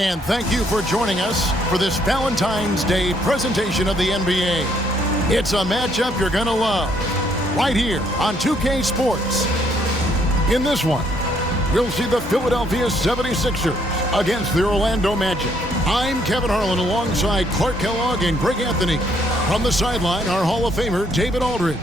And thank you for joining us for this Valentine's Day presentation of the NBA. It's a matchup you're going to love right here on 2K Sports. In this one, we'll see the Philadelphia 76ers against the Orlando Magic. I'm Kevin Harlan alongside Clark Kellogg and Greg Anthony. From the sideline, our Hall of Famer, David Aldridge.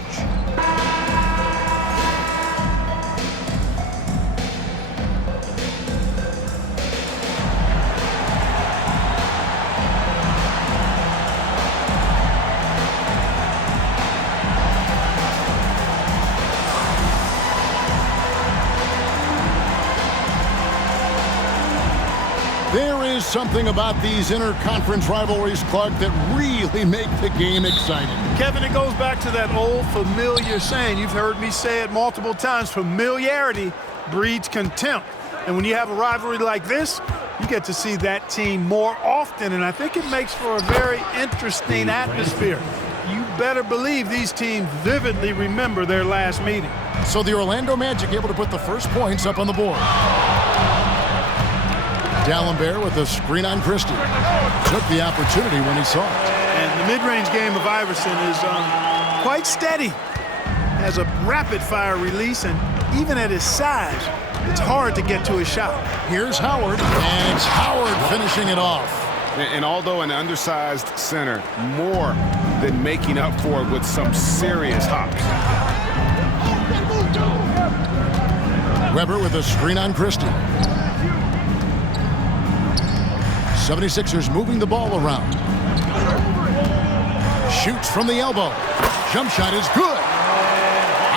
There is something about these interconference rivalries, Clark, that really make the game exciting. Kevin, it goes back to that old familiar saying. You've heard me say it multiple times. Familiarity breeds contempt. And when you have a rivalry like this, you get to see that team more often. And I think it makes for a very interesting atmosphere. You better believe these teams vividly remember their last meeting. So the Orlando Magic able to put the first points up on the board. D'Alembert with a screen on Christie. Took the opportunity when he saw it. And the mid-range game of Iverson is quite steady. Has a rapid-fire release, and even at his size, it's hard to get to his shot. Here's Howard, and it's Howard finishing it off. And although an undersized center, more than making up for it with some serious hops. Weber with a screen on Christie. 76ers moving the ball around. Shoots from the elbow. Jump shot is good.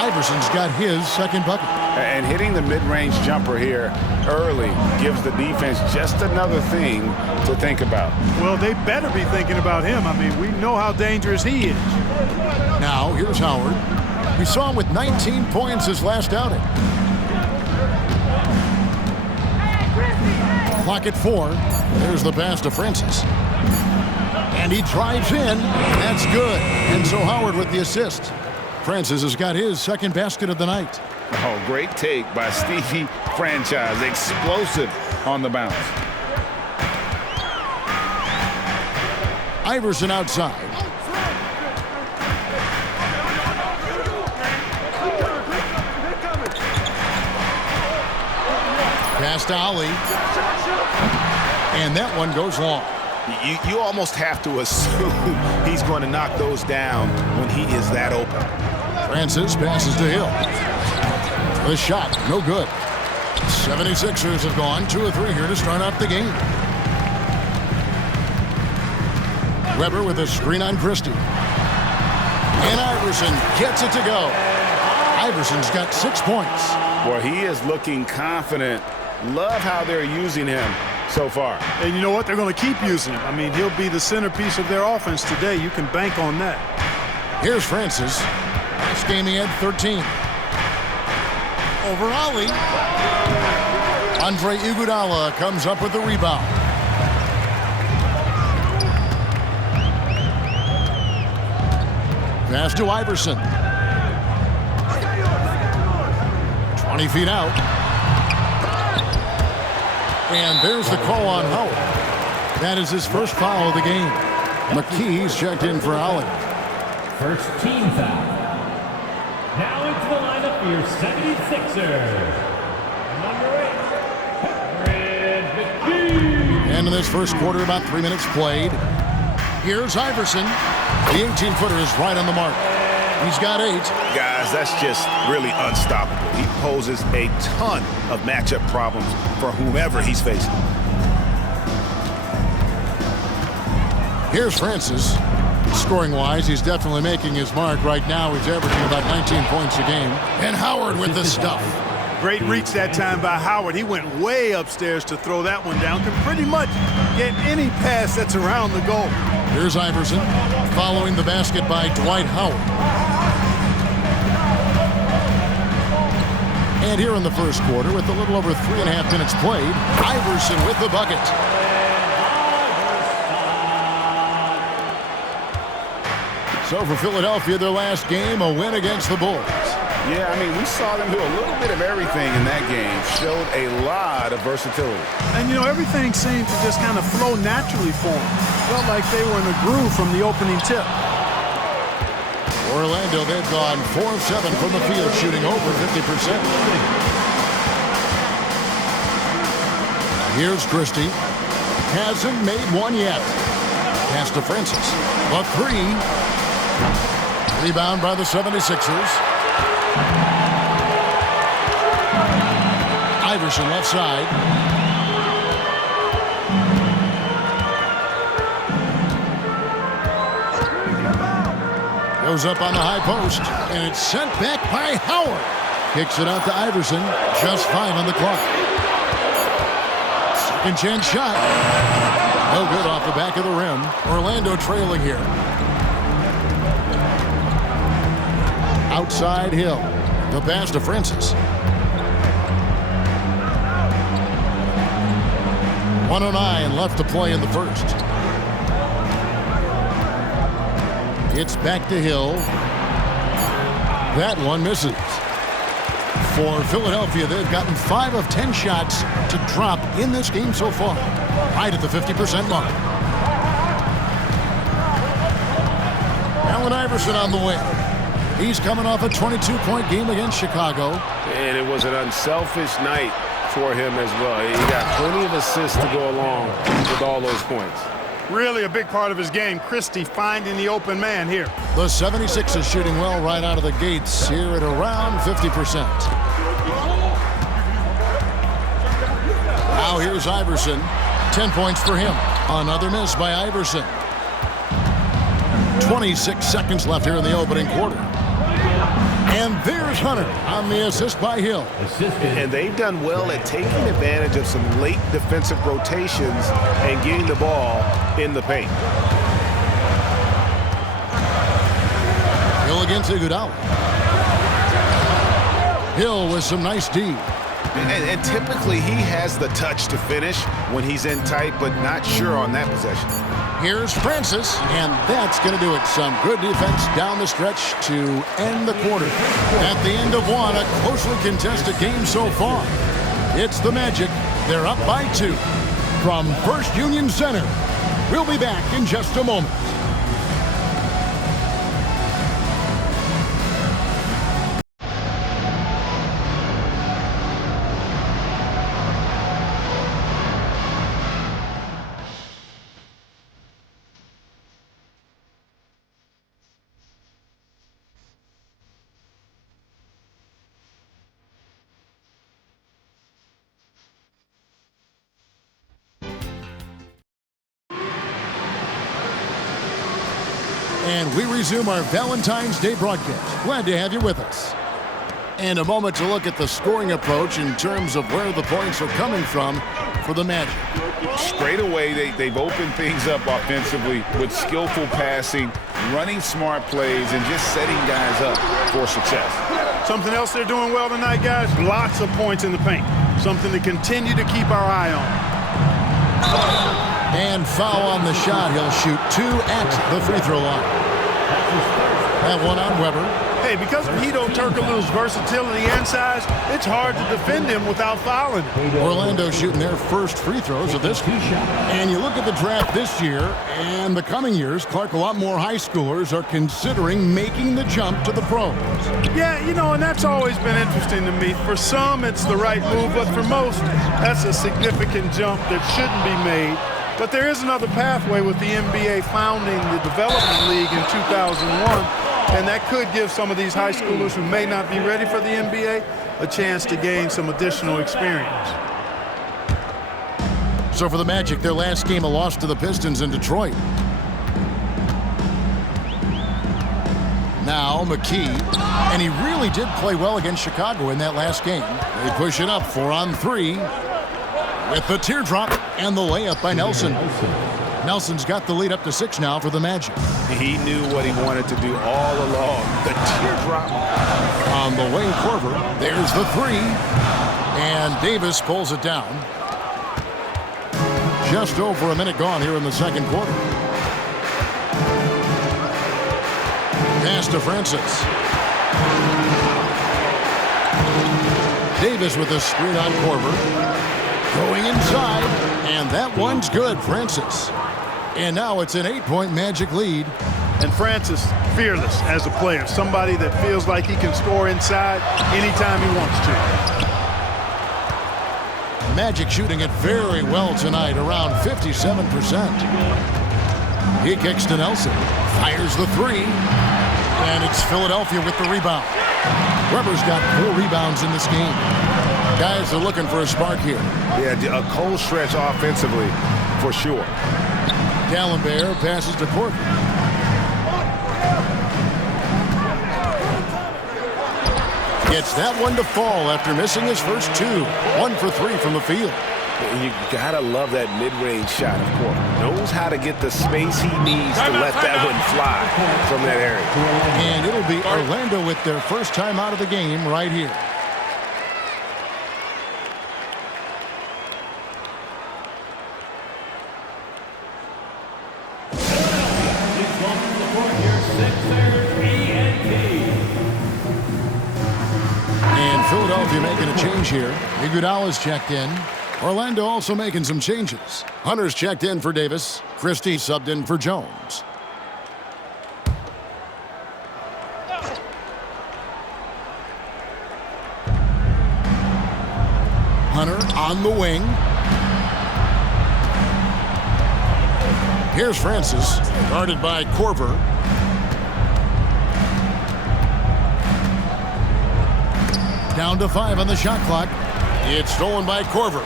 Iverson's got his second bucket. And hitting the mid-range jumper here early gives the defense just another thing to think about. Well, they better be thinking about him. I mean, we know how dangerous he is. Now, here's Howard. We saw him with 19 points his last outing. Clock at 4. There's the pass to Francis. And he drives in. That's good. And so Howard with the assist. Francis has got his second basket of the night. Oh, great take by Stevie Franchise. Explosive on the bounce. Iverson outside. Pass to Ali. And that one goes long. You almost have to assume he's going to knock those down when he is that open. Francis passes to Hill. The shot, no good. 76ers have gone 2 of 3 here to start out the game. Weber with a screen on Christie. And Iverson gets it to go. Iverson's got 6 points. Boy, he is looking confident. Love how they're using him so far. And you know what? They're going to keep using him. I mean, he'll be the centerpiece of their offense today. You can bank on that. Here's Francis. Last game he had 13. Over Ali. Andre Iguodala comes up with the rebound. Pass to Iverson. 20 feet out. And there's the call on Howard. That is his first foul of the game. McKee's checked in for Ali. First team foul. Now into the lineup for your 76ers. Number 8, McKee. And in this first quarter, about 3 minutes played. Here's Iverson. The 18-footer is right on the mark. He's got 8. Guys, that's just really unstoppable. He poses a ton of matchup problems for whomever he's facing. Here's Francis. Scoring-wise, he's definitely making his mark. Right now, he's averaging about 19 points a game. And Howard with the stuff. Great reach that time by Howard. He went way upstairs to throw that one down. Can pretty much get any pass that's around the goal. Here's Iverson following the basket by Dwight Howard. And here in the first quarter, with a little over 3.5 minutes played, Iverson with the bucket. So for Philadelphia, their last game, a win against the Bulls. Yeah, I mean, we saw them do a little bit of everything in that game. Showed a lot of versatility. And, you know, everything seemed to just kind of flow naturally for them. Felt like they were in a groove from the opening tip. Orlando, they've gone 4 of 7 from the field, shooting over 50%. Here's Christie. Hasn't made one yet. Pass to Francis. A 3. Rebound by the 76ers. Iverson left side. Goes up on the high post, and it's sent back by Howard. Kicks it out to Iverson. Just 5 on the clock. Second chance shot. No good off the back of the rim. Orlando trailing here. Outside Hill. The pass to Francis. 1:09 left to play in the first. It's back to Hill. That one misses. For Philadelphia, they've gotten 5 of 10 shots to drop in this game so far. Right at the 50% mark. Allen Iverson on the way. He's coming off a 22-point game against Chicago. And it was an unselfish night for him as well. He got plenty of assists to go along with all those points. Really a big part of his game, Christie finding the open man here. The 76ers shooting well right out of the gates here at around 50%. Now here's Iverson. 10 points for him. Another miss by Iverson. 26 seconds left here in the opening quarter. And there's Hunter on the assist by Hill. And they've done well at taking advantage of some late defensive rotations and getting the ball in the paint. Hill against Iguodala. Hill with some nice D. And typically he has the touch to finish when he's in tight, but not sure on that possession. Here's Francis, and that's going to do it. Some good defense down the stretch to end the quarter. At the end of one, a closely contested game so far. It's the Magic. They're up by 2 from First Union Center. We'll be back in just a moment. And we resume our Valentine's Day broadcast. Glad to have you with us. And a moment to look at the scoring approach in terms of where the points are coming from for the Magic. Straight away, they've opened things up offensively with skillful passing, running smart plays, and just setting guys up for success. Something else they're doing well tonight, guys, lots of points in the paint. Something to continue to keep our eye on. And foul on the shot. He'll shoot 2 at the free throw line. That one on Weber. Hey, because of Hedo Turkoglu's versatility and size, it's hard to defend him without fouling. Orlando shooting their first free throws of this game. And you look at the draft this year and the coming years, Clark, a lot more high schoolers are considering making the jump to the pros. Yeah, you know, and that's always been interesting to me. For some, it's the right move, but for most, that's a significant jump that shouldn't be made. But there is another pathway with the NBA founding the Development League in 2001, and that could give some of these high schoolers who may not be ready for the NBA a chance to gain some additional experience. So for the Magic, their last game, a loss to the Pistons in Detroit. Now McKee, and he really did play well against Chicago in that last game. They push it up 4 on 3. With the teardrop and the layup by Nelson. Nelson's got the lead up to 6 now for the Magic. He knew what he wanted to do all along. The teardrop. On the wing, Korver. There's the 3. And Davis pulls it down. Just over a minute gone here in the second quarter. Pass to Francis. Davis with a screen on Korver. Going inside, and that one's good, Francis. And now it's an 8-point Magic lead. And Francis, fearless as a player. Somebody that feels like he can score inside anytime he wants to. Magic shooting it very well tonight, around 57%. He kicks to Nelson. Fires the three. And it's Philadelphia with the rebound. Weber's got 4 rebounds in this game. Guys are looking for a spark here. Yeah, a cold stretch offensively, for sure. Gallenberg passes to Corker. Gets that one to fall after missing his first 2. 1 for 3 from the field. You gotta love that mid-range shot of course. Knows how to get the space he needs to let that one fly from that area. And it'll be Orlando with their first time out of the game right here. And Philadelphia making a change here. Iguodala's checked in. Orlando also making some changes. Hunter's checked in for Davis. Christie subbed in for Jones. Hunter on the wing. Here's Francis, guarded by Korver. Down to 5 on the shot clock. It's stolen by Korver.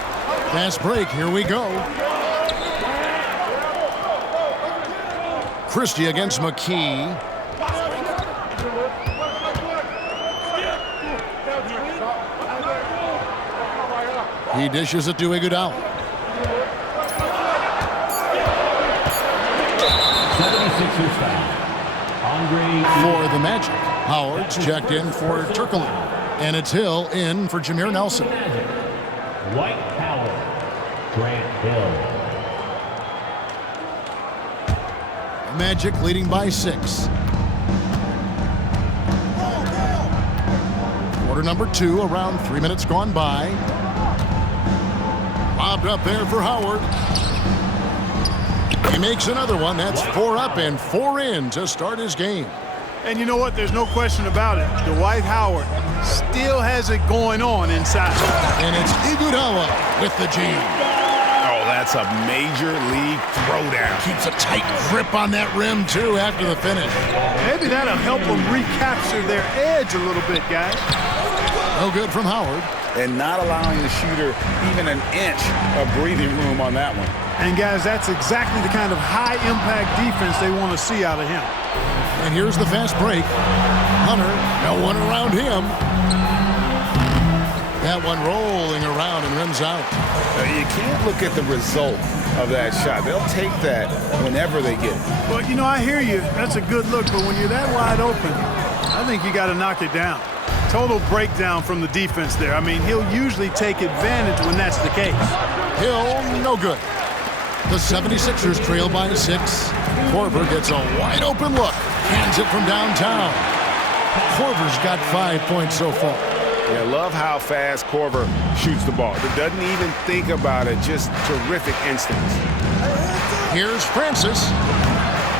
Fast break, here we go. Christie against McKee. He dishes it to Iguodala. 76ers foul. For the Magic, Howard's checked in for Turkoglu. And it's Hill in for Jameer Nelson. White Howard. Grant Hill. Magic leading by 6. Quarter number 2, around 3 minutes gone by. Lobbed up there for Howard. He makes another one. That's 4 up and 4 in to start his game. And you know what? There's no question about it. Dwight Howard still has it going on inside. And it's Iguodala with the jam. Oh, that's a major league throwdown. Keeps a tight grip on that rim, too, after the finish. Maybe that'll help them recapture their edge a little bit, guys. No good from Howard. And not allowing the shooter even an inch of breathing room on that one. And, guys, that's exactly the kind of high-impact defense they want to see out of him. And here's the fast break. Hunter, no one around him. That one rolling around and rims out. You can't look at the result of that shot. They'll take that whenever they get it. Well, you know, I hear you. That's a good look, but when you're that wide open, I think you got to knock it down. Total breakdown from the defense there. I mean, he'll usually take advantage when that's the case. Hill, no good. The 76ers trail by 6. Korver gets a wide open look. Hands it from downtown. Korver's got 5 points so far. Yeah, love how fast Korver shoots the ball. He doesn't even think about it. Just terrific instincts. Here's Francis.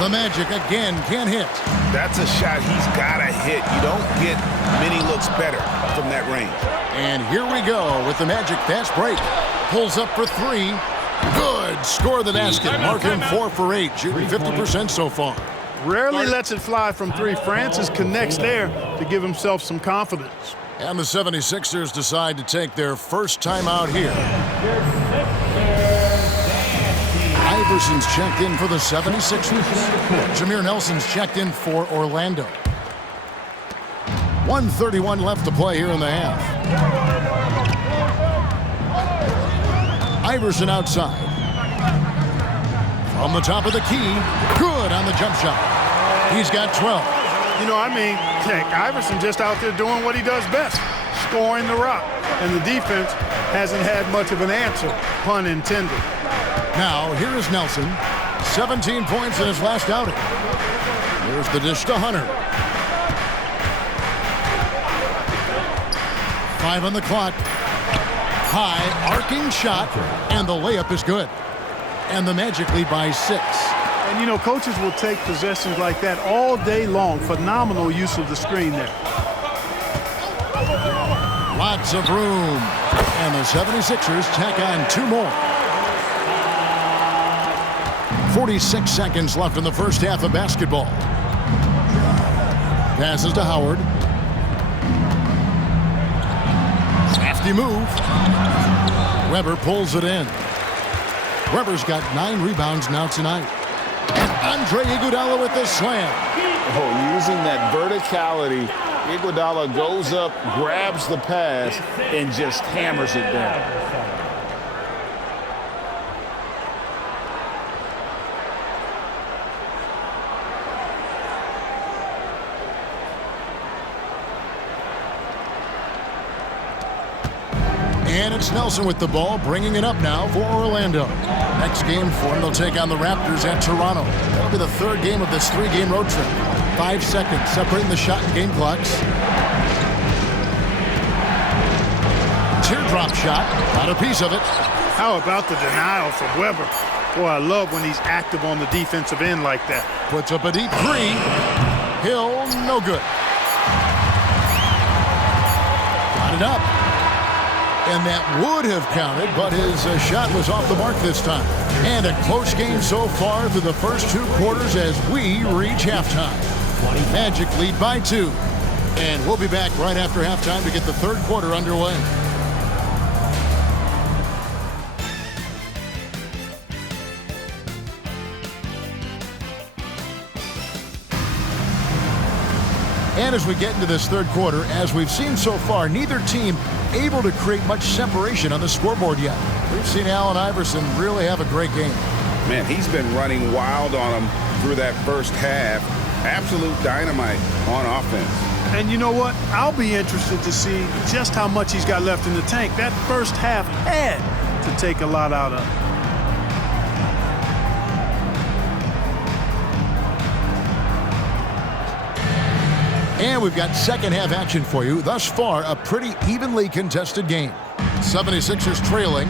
The Magic again can't hit. That's a shot he's got to hit. You don't get many looks better from that range. And here we go with the Magic fast break. Pulls up for 3. Good. Score the basket. Mark him 4 for 8. Shooting 50% so far. Rarely lets it fly from 3. Francis connects there to give himself some confidence. And the 76ers decide to take their first time out here. Iverson's checked in for the 76ers. Jameer Nelson's checked in for Orlando. 1:31 left to play here in the half. Iverson outside. From the top of the key. Good on the jump shot. He's got 12. You know, I mean, heck, Iverson just out there doing what he does best, scoring the rock. And the defense hasn't had much of an answer, pun intended. Now, here is Nelson. 17 points in his last outing. Here's the dish to Hunter. 5 on the clock. High, arcing shot, and the layup is good. And the Magic lead by 6. And, you know, coaches will take possessions like that all day long. Phenomenal use of the screen there. Lots of room. And the 76ers tack on 2 more. 46 seconds left in the first half of basketball. Passes to Howard. Crafty move. Weber pulls it in. Weber's got 9 rebounds now tonight. And Andre Iguodala with the slam. Oh, using that verticality, Iguodala goes up, grabs the pass, and just hammers it down. And it's Nelson with the ball, bringing it up now for Orlando. Next game for them, they'll take on the Raptors at Toronto. That'll be the 3rd game of this 3-game road trip. 5 seconds separating the shot and game clocks. Teardrop shot, got a piece of it. How about the denial from Weber? Boy, I love when he's active on the defensive end like that. Puts up a deep 3. Hill, no good. Got it up. And that would have counted, but his shot was off the mark this time. And a close game so far through the first 2 quarters as we reach halftime. Magic lead by 2. And we'll be back right after halftime to get the 3rd quarter underway. And as we get into this 3rd quarter, as we've seen so far, neither team able to create much separation on the scoreboard yet. We've seen Allen Iverson really have a great game. Man, he's been running wild on them through that first half. Absolute dynamite on offense. And you know what? I'll be interested to see just how much he's got left in the tank. That first half had to take a lot out of him. And we've got second half action for you. Thus far, a pretty evenly contested game. 76ers trailing.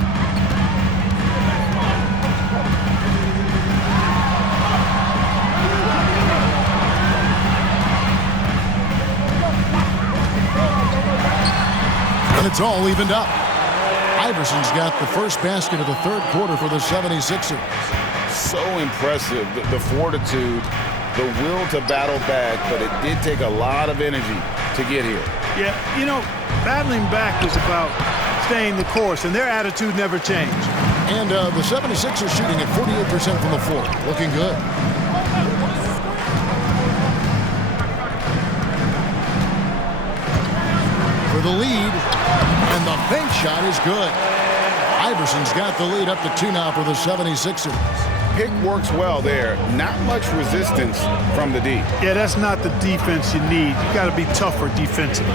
And it's all evened up. Iverson's got the first basket of the 3rd quarter for the 76ers. So impressive, the fortitude, the will to battle back, but it did take a lot of energy to get here. Yeah, you know, battling back was about staying the course, and their attitude never changed. And the 76ers shooting at 48% from the floor. Looking good. For the lead, and the bank shot is good. Iverson's got the lead up to 2 now for the 76ers. Pick works well there. Not much resistance from the D. Yeah, that's not the defense you need. You got to be tougher defensively.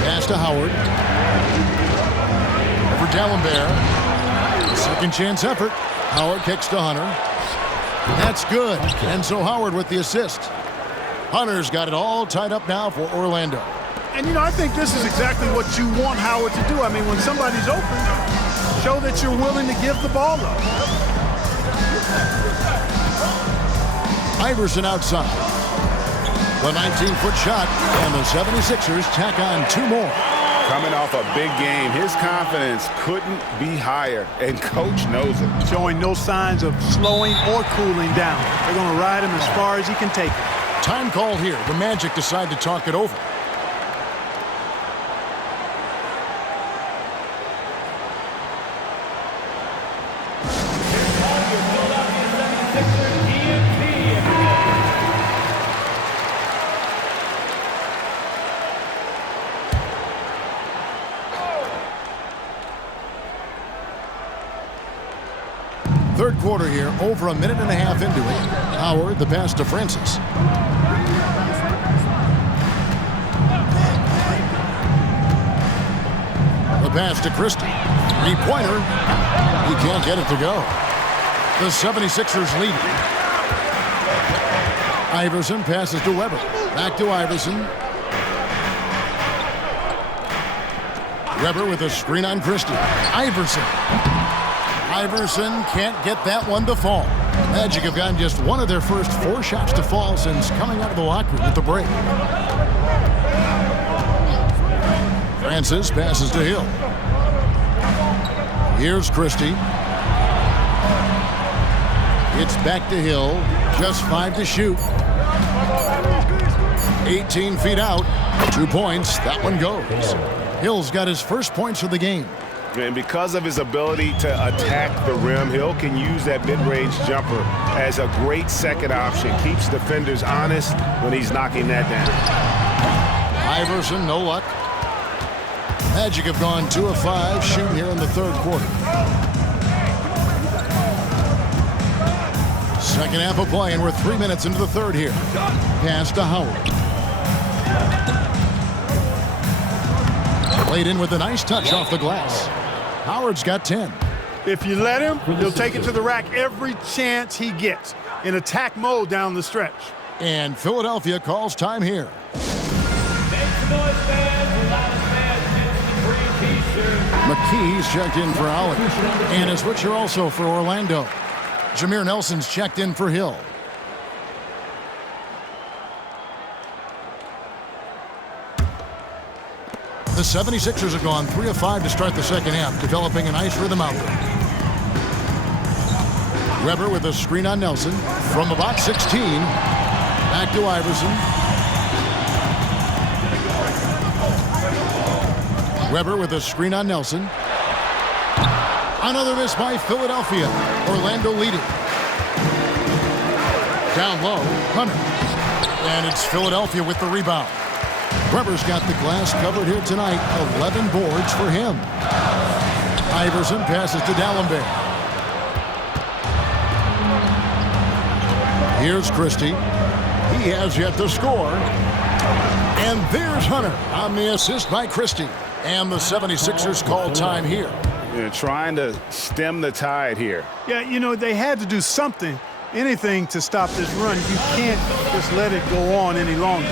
Pass to Howard. Over D'Alembert. Second chance effort. Howard kicks to Hunter. That's good. And so Howard with the assist. Hunter's got it all tied up now for Orlando. And, you know, I think this is exactly what you want Howard to do. I mean, when somebody's open, show that you're willing to give the ball up. Iverson outside. The 19-foot shot, and the 76ers tack on 2 more. Coming off a big game, his confidence couldn't be higher, and coach knows it. Showing no signs of slowing or cooling down. They're going to ride him as far as he can take it. Time called here. The Magic decide to talk it over. Third quarter here, over a minute and a half into it. Howard, the pass to Francis. The pass to Christie. Three-pointer. He can't get it to go. The 76ers lead. Iverson passes to Weber. Back to Iverson. Weber with a screen on Christie. Iverson. Iverson can't get that one to fall. Magic have gotten just one of their first 4 shots to fall since coming out of the locker room at the break. Francis passes to Hill. Here's Christie. It's back to Hill. Just 5 to shoot. 18 feet out. 2 points. That one goes. Hill's got his first points of the game. And because of his ability to attack the rim, Hill can use that mid-range jumper as a great second option. Keeps defenders honest when he's knocking that down. Iverson, no luck. Magic have gone 2 of 5 shooting here in the third quarter. Second half of play, and we're 3 minutes into the third here. Pass to Howard. Played in with a nice touch off the glass. Howard's got 10. If you let him, he'll take it to the rack every chance he gets in attack mode down the stretch. And Philadelphia calls time here. McKee's checked in for Allen. And a switcher also for Orlando. Jameer Nelson's checked in for Hill. The 76ers have gone 3 of 5 to start the second half, developing a nice rhythm out there. Weber with a screen on Nelson. From about 16, back to Iverson. Weber with a screen on Nelson. Another miss by Philadelphia. Orlando leading. Down low, Hunter. And it's Philadelphia with the rebound. Weber's got the glass covered here tonight. 11 boards for him. Iverson passes to D'Alembert. Here's Christie. He has yet to score. And there's Hunter on the assist by Christie. And the 76ers call time here. They're trying to stem the tide here. Yeah, you know, they had to do something, anything to stop this run. You can't just let it go on any longer.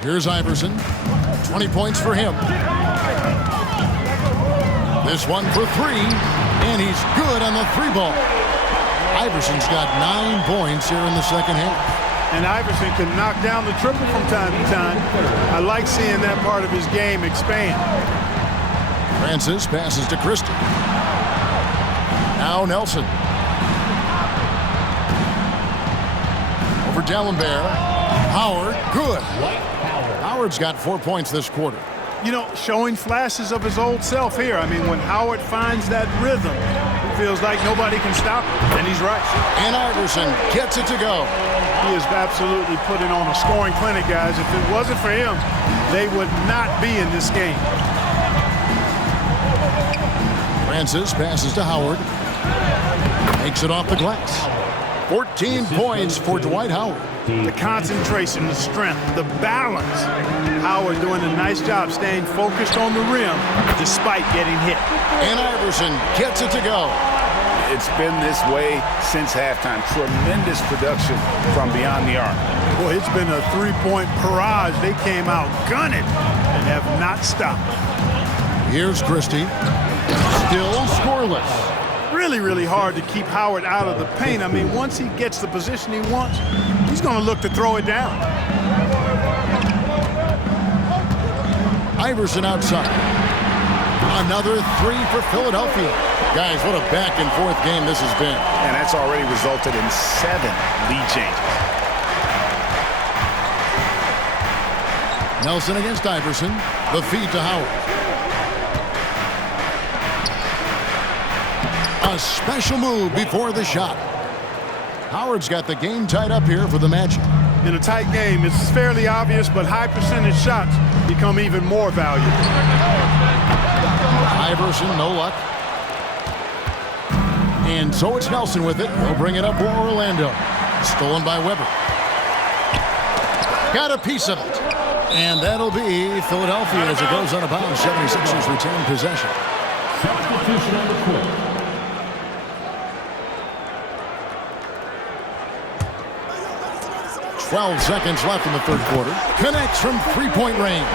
Here's Iverson. 20 points for him. This one for 3, and he's good on the 3 ball. Iverson's got 9 points here in the second half. And Iverson can knock down the triple from time to time. I like seeing that part of his game expand. Francis passes to Christie. Now Nelson. Over D'Alembert. Howard, good. Howard's got 4 points this quarter. You know, showing flashes of his old self here. I mean, when Howard finds that rhythm, it feels like nobody can stop him, and he's right. And Iverson gets it to go. He is absolutely putting on a scoring clinic, guys. If it wasn't for him, they would not be in this game. Francis passes to Howard. Makes it off the glass. 14 points for Dwight Howard. The concentration, the strength, the balance. Howard doing a nice job staying focused on the rim despite getting hit. And Iverson gets it to go. It's been this way since halftime. Tremendous production from beyond the arc. Boy, it's been a 3-point barrage. They came out gunning and have not stopped. Here's Christie. Still scoreless. Really, really hard to keep Howard out of the paint. I mean, once he gets the position he wants, he's going to look to throw it down. Iverson outside. Another 3 for Philadelphia. Guys, what a back-and-forth game this has been. And that's already resulted in 7 lead changes. Nelson against Iverson. The feed to Howard. A special move before the shot. Howard's got the game tied up here for the Magic. In a tight game, it's fairly obvious, but high percentage shots become even more valuable. Iverson, no luck. And so it's Nelson with it. He'll bring it up for Orlando. Stolen by Weber. Got a piece of it. And that'll be Philadelphia as it goes out of bounds. 76ers retain possession. Substitution on the court. 12 seconds left in the third quarter. Connects from three-point range.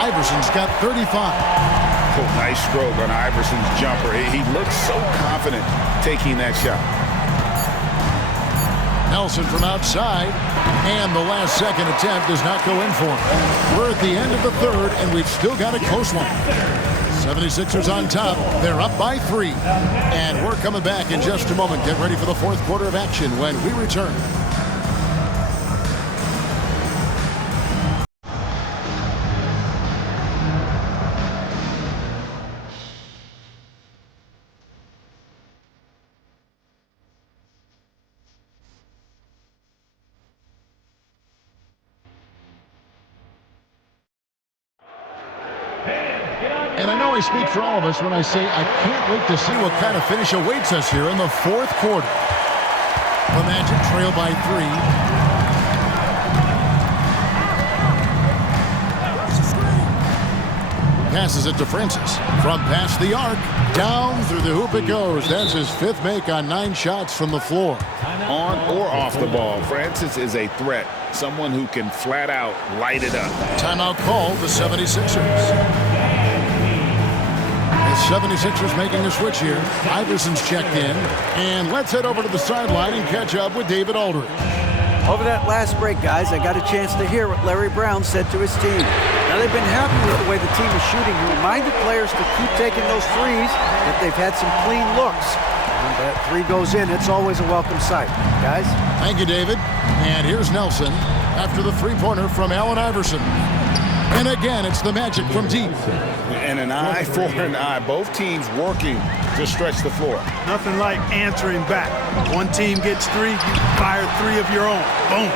Iverson's got 35. Oh, nice stroke on Iverson's jumper. He looks so confident taking that shot. Nelson from outside. And the last second attempt does not go in for him. We're at the end of the third, and we've still got a close one. 76ers on top. They're up by 3. And we're coming back in just a moment. Get ready for the fourth quarter of action when we return. And I know I speak for all of us when I say I can't wait to see what kind of finish awaits us here in the fourth quarter. The Magic trail by 3. Passes it to Francis. From past the arc, down through the hoop it goes. That's his 5th make on 9 shots from the floor. On or off the ball, Francis is a threat. Someone who can flat out light it up. Timeout called the 76ers. The 76ers making a switch here. Iverson's checked in. And let's head over to the sideline and catch up with David Aldridge. Over that last break, guys, I got a chance to hear what Larry Brown said to his team. Now, they've been happy with the way the team is shooting. He reminded players to keep taking those threes, that they've had some clean looks. When that 3 goes in, it's always a welcome sight. Guys? Thank you, David. And here's Nelson after the three-pointer from Allen Iverson. And again, it's the Magic from deep. And an eye for an eye. Both teams working to stretch the floor. Nothing like answering back. One team gets 3, you fire 3 of your own. Boom.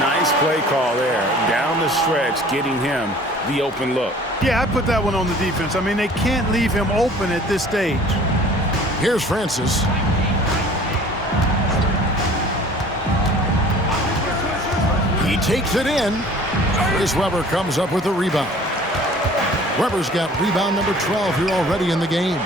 Nice play call there. Down the stretch, getting him the open look. Yeah, I put that one on the defense. I mean, they can't leave him open at this stage. Here's Francis. He takes it in. Chris Webber comes up with a rebound. Webber's got rebound number 12 here already in the game.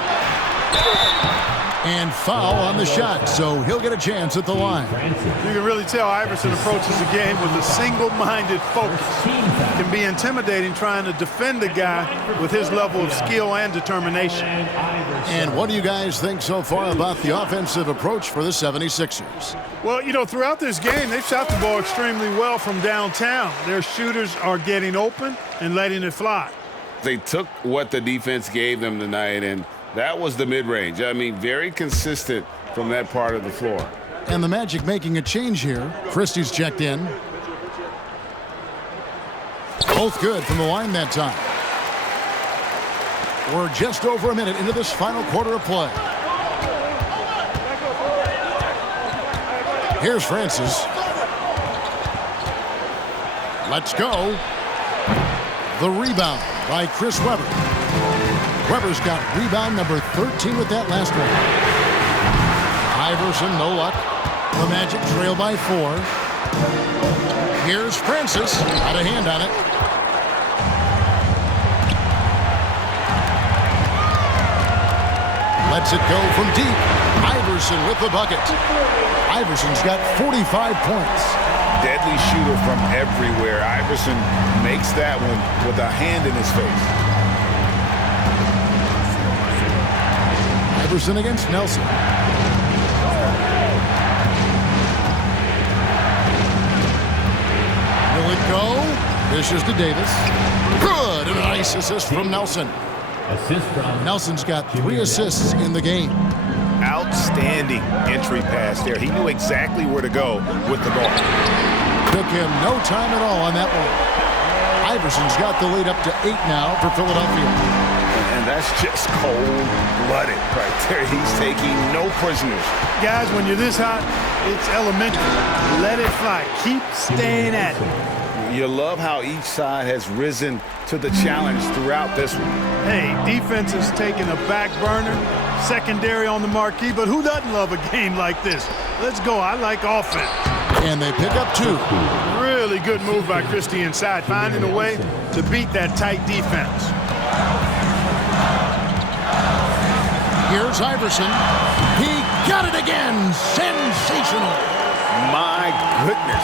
And foul on the shot, so he'll get a chance at the line. You can really tell Iverson approaches the game with a single-minded focus. It can be intimidating trying to defend a guy with his level of skill and determination. And what do you guys think so far about the offensive approach for the 76ers? Well, you know, throughout this game, they've shot the ball extremely well from downtown. Their shooters are getting open and letting it fly. They took what the defense gave them tonight, and that was the mid-range. I mean, very consistent from that part of the floor. And the Magic making a change here. Christie's checked in. Both good from the line that time. We're just over a minute into this final quarter of play. Here's Francis. Let's go. The rebound by Chris Webber. Webber's got rebound number 13 with that last one. Iverson, no luck. The Magic trail by 4. Here's Francis. Got a hand on it. Lets it go from deep. Iverson with the bucket. Iverson's got 45 points. Deadly shooter from everywhere. Iverson makes that one with a hand in his face. Iverson against Nelson. Will it go? Dishes to Davis. Good. And a nice assist from Nelson. Assist from Nelson's got 3 assists in the game. Outstanding entry pass there. He knew exactly where to go with the ball. Took him no time at all on that one. Iverson's got the lead up to 8 now for Philadelphia. And that's just cold-blooded right there. He's taking no prisoners. Guys, when you're this hot, it's elementary. Let it fly. Keep staying at it. You love how each side has risen to the challenge throughout this one. Hey, defense is taking a back burner, secondary on the marquee, but who doesn't love a game like this? Let's go. I like offense. And they pick up 2. Really Really good move by Christie inside, finding a way to beat that tight defense. Here's Iverson. He got it again. Sensational. My goodness.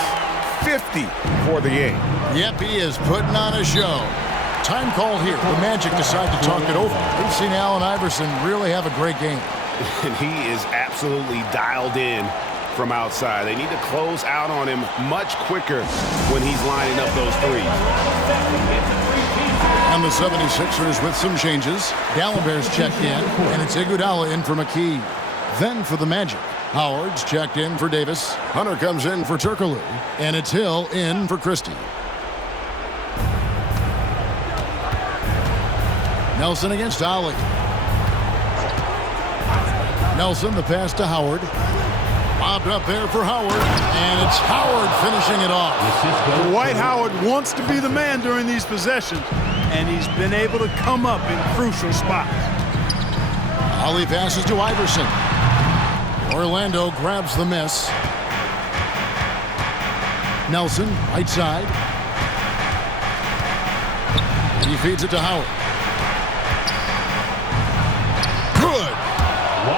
50 for the game. Yep, he is putting on a show. Time called here. The Magic decide to talk it over. We've seen Allen Iverson really have a great game. And he is absolutely dialed in from outside. They need to close out on him much quicker when he's lining up those threes. And the 76ers with some changes. Gallinber's checked in, and it's Iguodala in for McKee. Then for the Magic, Howard's checked in for Davis. Hunter comes in for Turkoglu, and it's Hill in for Christie. Nelson against Ali. Nelson, the pass to Howard. Bobbed up there for Howard, and it's Howard finishing it off. Dwight Howard wants to be the man during these possessions, and he's been able to come up in crucial spots. Ali passes to Iverson. Orlando grabs the miss. Nelson, right side. He feeds it to Howard. Good.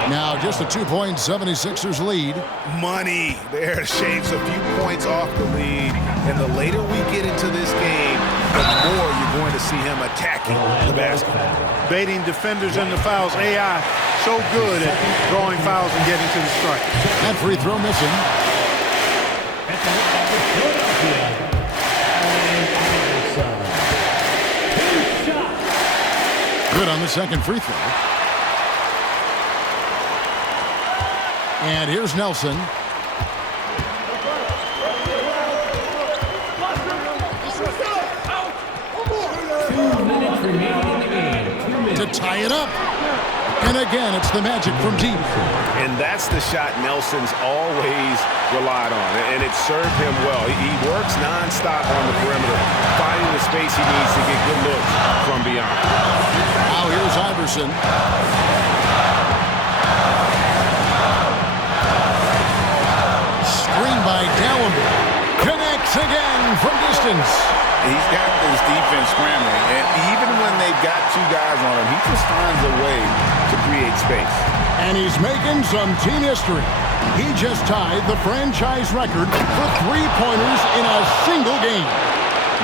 Now just a 2-point 76ers lead. Money. There shaves a few points off the lead. And the later we get into this game, the more you're going to see him attacking the basket. Baiting defenders into fouls. AI so good at drawing fouls and getting to the strike. That free throw missing. Good on the second free throw. And here's Nelson. To tie it up. And again, it's the Magic from deep. And that's the shot Nelson's always relied on, and it served him well. He works nonstop on the perimeter, finding the space he needs to get good looks from beyond. Now here's Iverson. Screen by Gallinber. Connects again from distance. He's got this defense scrambling, and even when they've got two guys on him, he just finds a way to create space. And he's making some team history. He just tied the franchise record for three-pointers in a single game.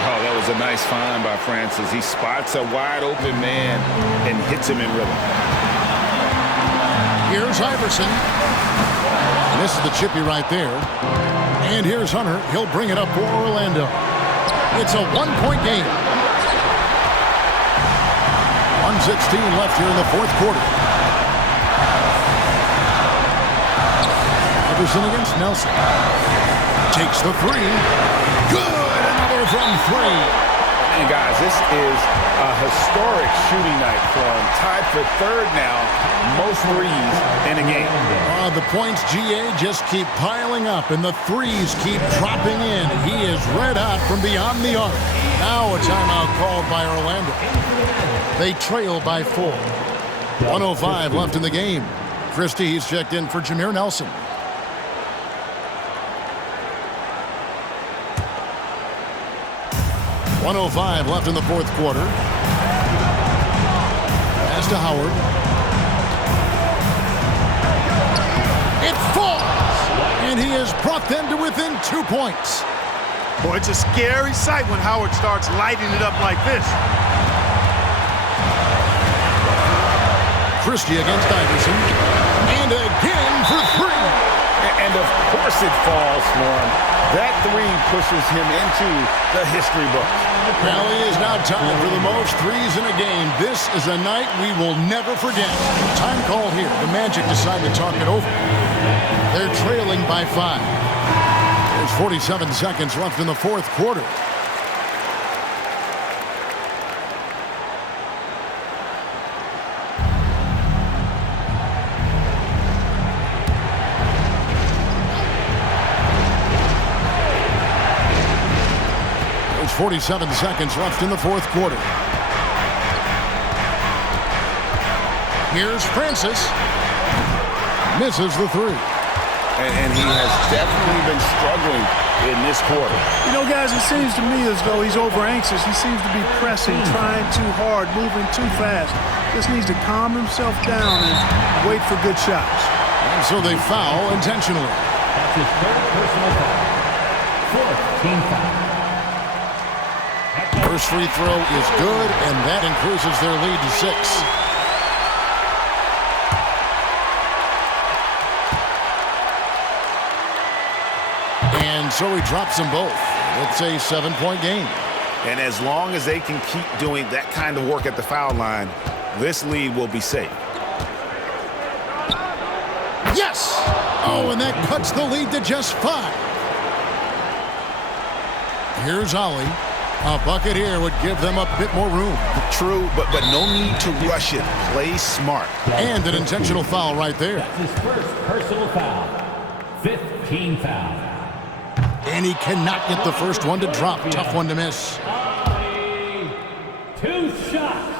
Oh, that was a nice find by Francis. He spots a wide-open man and hits him in rhythm. Here's Iverson. And this is the chippy right there. And here's Hunter. He'll bring it up for Orlando. It's a one-point game. 1:16 left here in the fourth quarter. Iverson against Nelson. Takes the three. Good! Another from three. And guys, this is a historic shooting night for him. Tied for third now, most threes in a game. The points, GA, just keep piling up, and the threes keep dropping in. He is red hot from beyond the arc. Now a timeout called by Orlando. They trail by 4. 1:05 left in the game. Christie, he's checked in for Jameer Nelson. .105 left in the fourth quarter. Pass to Howard. It falls! And he has brought them to within 2 points. Boy, it's a scary sight when Howard starts lighting it up like this. Christie against Iverson. And again for three. And of course it falls for him. That three pushes him into the history books. Well, he is now tied for the most threes in a game. This is a night we will never forget. Time called here. The Magic decide to talk it over. They're trailing by 5. There's 47 seconds left in the fourth quarter. There's 47 seconds left in the fourth quarter. Here's Francis. Misses the three. And he has definitely been struggling in this quarter. You know, guys, it seems to me as though he's over-anxious. He seems to be pressing, trying too hard, moving too fast. Just needs to calm himself down and wait for good shots. And so they foul intentionally. That's his third personal foul. Fourth team foul. First free throw is good, and that increases their lead to 6. And so he drops them both. It's a 7-point game. And as long as they can keep doing that kind of work at the foul line, this lead will be safe. Yes! Oh, and that cuts the lead to just 5. Here's Ollie. A bucket here would give them a bit more room. True, but no need to rush it. Play smart. And an intentional foul right there. That's his first personal foul. Fifth team foul. And he cannot get the first one to drop. Tough one to miss. 2 shots.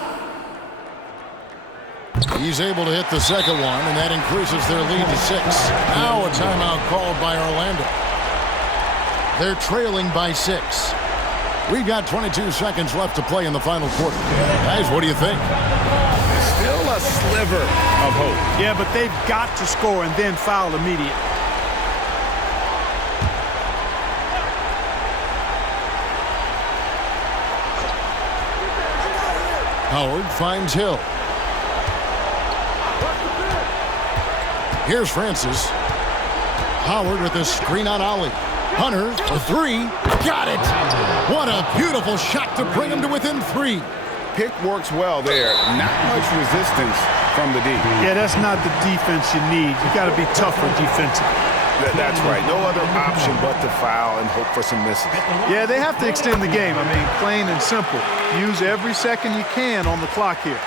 He's able to hit the second one, and that increases their lead to 6. Now a timeout called by Orlando. They're trailing by 6. We've got 22 seconds left to play in the final quarter. Guys, what do you think? Still a sliver of hope. Yeah, but they've got to score and then foul immediately. Howard finds Hill. Here's Francis. Howard with a screen on Ollie. Hunter for 3. Got it! What a beautiful shot to bring him to within 3. Pick works well there. Not much resistance from the D. Yeah, that's not the defense you need. You got to be tougher defensively. That's right. No other option but to foul and hope for some misses. Yeah, they have to extend the game. I mean, plain and simple. Use every second you can on the clock here.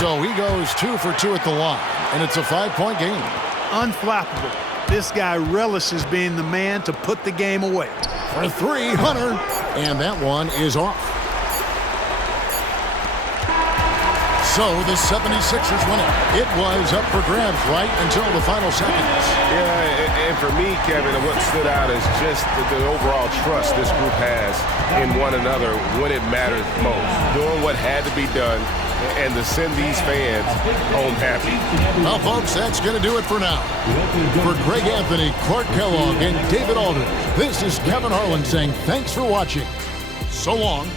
So he goes 2 for 2 at the line, and it's a 5-point game. Unflappable. This guy relishes being the man to put the game away. For 3, Hunter, and that one is off. So the 76ers win it. It was up for grabs right until the final seconds. Yeah, and for me, Kevin, what stood out is just the overall trust this group has in one another when it matters most. Doing what had to be done and to send these fans home happy. Well, folks, that's going to do it for now. For Greg Anthony, Clark Kellogg, and David Aldridge, this is Kevin Harlan saying thanks for watching. So long.